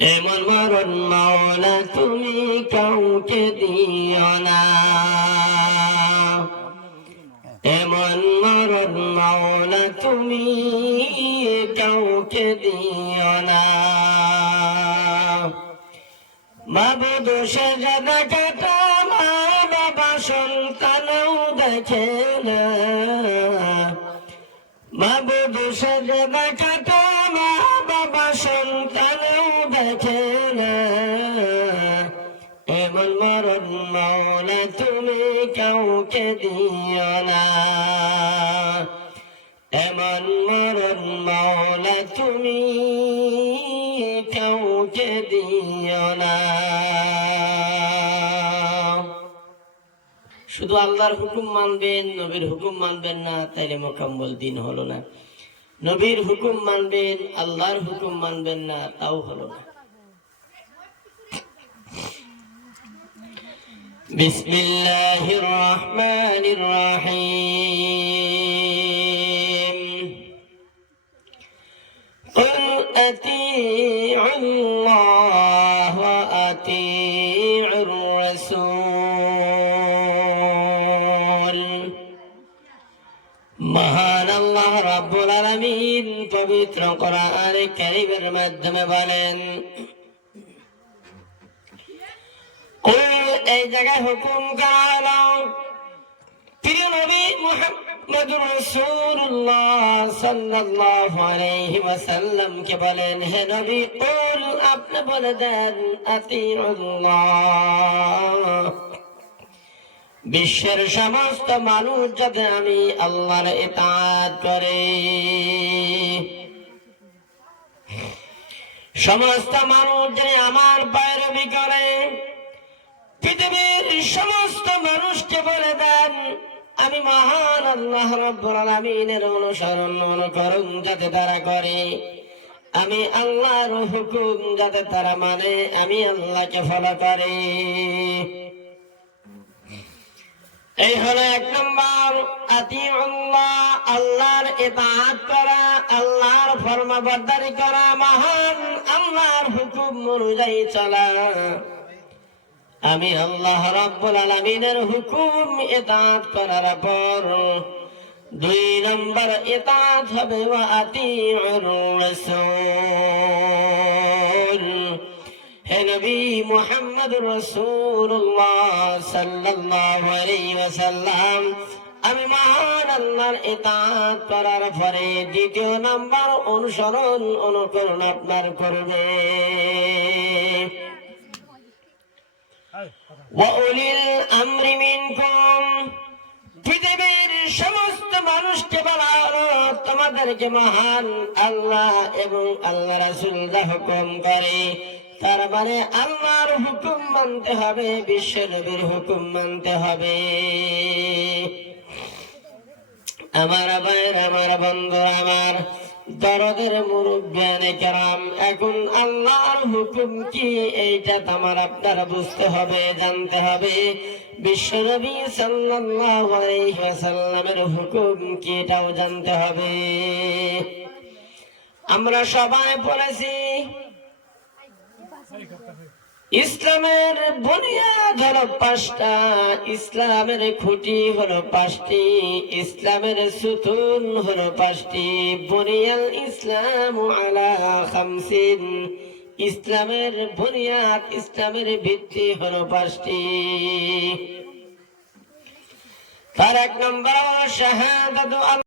এমন মরণ মাওলা তুমি কাউকে দিও না, এমন মরণ মাওলা তুমি কাউকে দিও না। মাবুদ সেজদা কাটা মা বাবা সন্তানও দেখে না, মাবুদ সেজদা কাটা মা বাবা সন্তানও দেখে না। এমন মরণ মাওলা তুমি কাউকে দিও না, এমন মরণ মাওলা তুমি কাউকে দিও না। শুধু আল্লাহর হুকুম মানবেন, নবীর হুকুম মানবেন না, তাইলে মোকাম্মল দিন হলো না। নবীর হুকুম মানবেন, আল্লাহর হুকুম মানবেন না, তাও হলো না। বিসমিল্লাহির রহমানির রহিম। কুল আতিউল্লাহ ওয়া আতিউর রাসূল। মহান আল্লাহ রাব্বুল আলামিন পবিত্র কোরআনে কারীমের মাধ্যমে বলেন, এই জায়গায় হুকুম করা হলো প্রিয় নবী মুহাম্মদুর রাসূলুল্লাহ সাল্লাল্লাহু আলাইহি ওয়াসাল্লাম কে বলেন, হে নবী কুল আপনি বলে দেন আতিউল্লাহ, বিশ্বের সমস্ত মানুষ যাতে আমি আল্লাহর ইতাআত করে, সমস্ত মানুষ যে আমার पैरवी করে। পৃথিবীর সমস্ত মানুষকে বলে দেন আমি মহান আল্লাহ রাব্বুল আলামিনের অনুকরণ যাতে তারা করে, আমি আল্লাহর হুকুম যাতে তারা মানে, আমি আল্লাহকে ফলো করে। এই হলো এক নম্বর আতিউল্লাহ, আল্লাহর ইতাআত করা, আল্লাহর ফরমাবরদারি করা, মহান আল্লাহর হুকুম অনুযায়ী চলা। আমি আল্লাহ রাব্বুল আলামিনের হুকুম ইতাআত করার পর দুই নম্বর ইতাআত হবে ওয়া আতিউর রাসূল। হে নবী মুহাম্মদুর রাসূলুল্লাহ সাল্লাল্লাহু আলাইহি ওয়াসাল্লাম, আমি মহান আল্লাহর ইতাআত করার পরে দ্বিতীয় নাম্বার অনুকরণ আপনার করবে। ওয়াউলিল আমরি মিনকুম, পৃথিবীর সমস্ত মানুষকে বলা হলো তোমাদেরকে মহান আল্লাহ এবং আল্লাহ রাসূল যা হুকুম করে তার মানে আল্লাহর হুকুম মানতে হবে, বিশ্ব নবীর হুকুম মানতে হবে। আমার ভাইয়ের, আমার বন্ধুরা, আমার দরদের মুরব্বিয়ানে কেরাম, এখন আল্লাহর হুকুম কি এইটা আমার আপনারা বুঝতে হবে, জানতে হবে। বিশ্ব নবী সাল্লাল্লাহু আলাইহি ওয়াসাল্লামের হুকুম কি এটাও জানতে হবে। আমরা সবাই পড়েছি ইসলামের বুনিয়াদ হলো পাঁচটা, ইসলামের খুঁটি হলো পাঁচটি, ইসলামের সুতুন হলো পাঁচটি। বুনিয়াল ইসলাম আলা খামসিন, ইসলামের বুনিয়াদ, ইসলামের ভিত্তি হলো পাঁচটি। তার এক নম্বর হলো শাহাদাতু